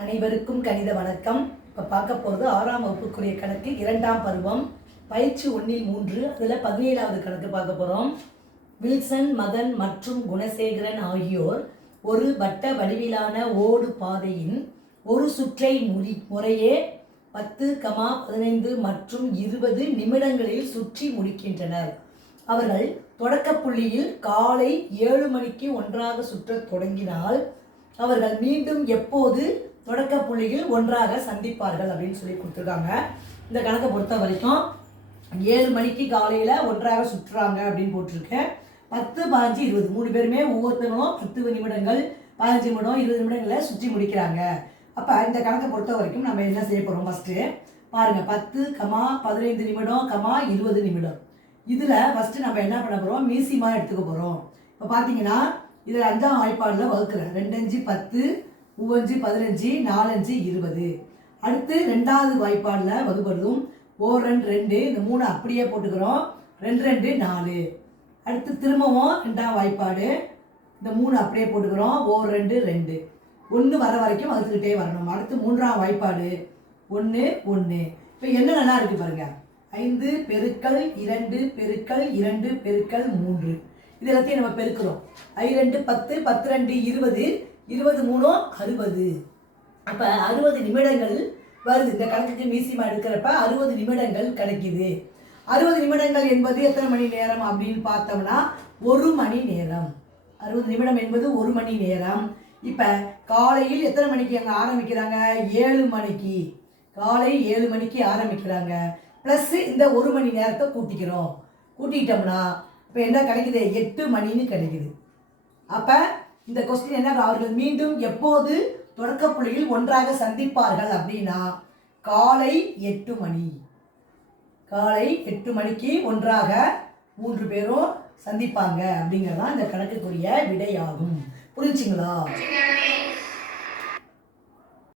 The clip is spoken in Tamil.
அனைவருக்கும் கணித வணக்கம். இப்போ பார்க்க போகிறது 6ஆம் வகுப்புக்குரிய கணக்கு 2ஆம் பருவம் பயிற்சி 1இல் 3 அதில் 17வது கணக்கு பார்க்க போகிறோம். வில்சன், மதன் மற்றும் குணசேகரன் ஆகியோர் ஒரு வட்ட வடிவிலான ஓடு பாதையின் ஒரு சுற்றை முறையே 10, 15 மற்றும் 20 நிமிடங்களில் சுற்றி முடிக்கின்றனர். அவர்கள் தொடக்க புள்ளியில் காலை 7 மணிக்கு ஒன்றாக சுற்றத் தொடங்கினால் அவர்கள் மீண்டும் எப்போது தொடக்க புள்ளியில் ஒன்றாக சந்திப்பார்கள் அப்படின்னு சொல்லி கொடுத்துருக்காங்க. இந்த கணக்கை பொறுத்த வரைக்கும் 7 மணிக்கு காலையில் ஒன்றாக சுற்றுறாங்க அப்படின்னு போட்டிருக்கேன். 10, 15, 20 3 பேருமே ஒவ்வொருத்தங்களும் 10 நிமிடங்கள் 15 நிமிடம் 20 நிமிடங்களில் சுற்றி முடிக்கிறாங்க. அப்போ இந்த கணக்கை பொறுத்த வரைக்கும் நம்ம என்ன செய்ய போகிறோம்? ஃபஸ்ட்டு பாருங்கள், 10, 15 நிமிடம் 20 நிமிடம். இதில் ஃபஸ்ட்டு நம்ம என்ன பண்ண போகிறோம்? மீசியமாக எடுத்துக்க போகிறோம். இப்போ பார்த்தீங்கன்னா இதில் 5ஆம் வாய்ப்பாடில் வகுக்கிறேன். 2, 5, 10, 5, 15, 4, 5, 20. அடுத்து 2வது வாய்ப்பாடில் வகுப்படுதும் 1, 2, 2 இந்த 3 அப்படியே போட்டுக்கிறோம். 2, 2, 4. அடுத்து திரும்பவும் 2ஆம் வாய்ப்பாடு இந்த 3 அப்படியே போட்டுக்கிறோம். 1, 2, 2 1 வர வரைக்கும் வகுத்துக்கிட்டே வரணும். அடுத்து 3ஆம் வாய்ப்பாடு 1, 1. இப்போ என்னென்னலாம் இருக்குது பாருங்கள். 5 பெருக்கல் 2 பெருக்கல் 2 பெருக்கல் 3 இது எல்லாத்தையும் நம்ம பெருக்கிறோம். 5, 2, 10, 10, 2, 20, 20, 3, 60. அப்போ 60 நிமிடங்கள் வருது. இந்த கணக்குக்கு மீசியமாக எடுக்கிறப்ப 60 நிமிடங்கள் கிடைக்குது. 60 நிமிடங்கள் என்பது எத்தனை மணி நேரம் அப்படின்னு பார்த்தோம்னா 1 மணி நேரம். 60 நிமிடம் என்பது 1 மணி நேரம். இப்போ காலையில் எத்தனை மணிக்கு அங்கே ஆரம்பிக்கிறாங்க? 7 மணிக்கு. காலை 7 மணிக்கு ஆரம்பிக்கிறாங்க. ப்ளஸ் இந்த 1 மணி நேரத்தை கூட்டிக்கிட்டோம்னா இப்போ என்ன கிடைக்குது? 8 மணின்னு கிடைக்குது. அப்போ இந்த கொஸ்டின் என்ன? அவர்கள் மீண்டும் எப்போது தொடக்க புள்ளியில் ஒன்றாக சந்திப்பார்கள் அப்படின்னா காலை 8 மணி. காலை 8 மணிக்கு ஒன்றாக 3 பேரும் சந்திப்பாங்க அப்படிங்கிறதான் இந்த கணக்குக்குரிய விடையாகும். புரிஞ்சுங்களா?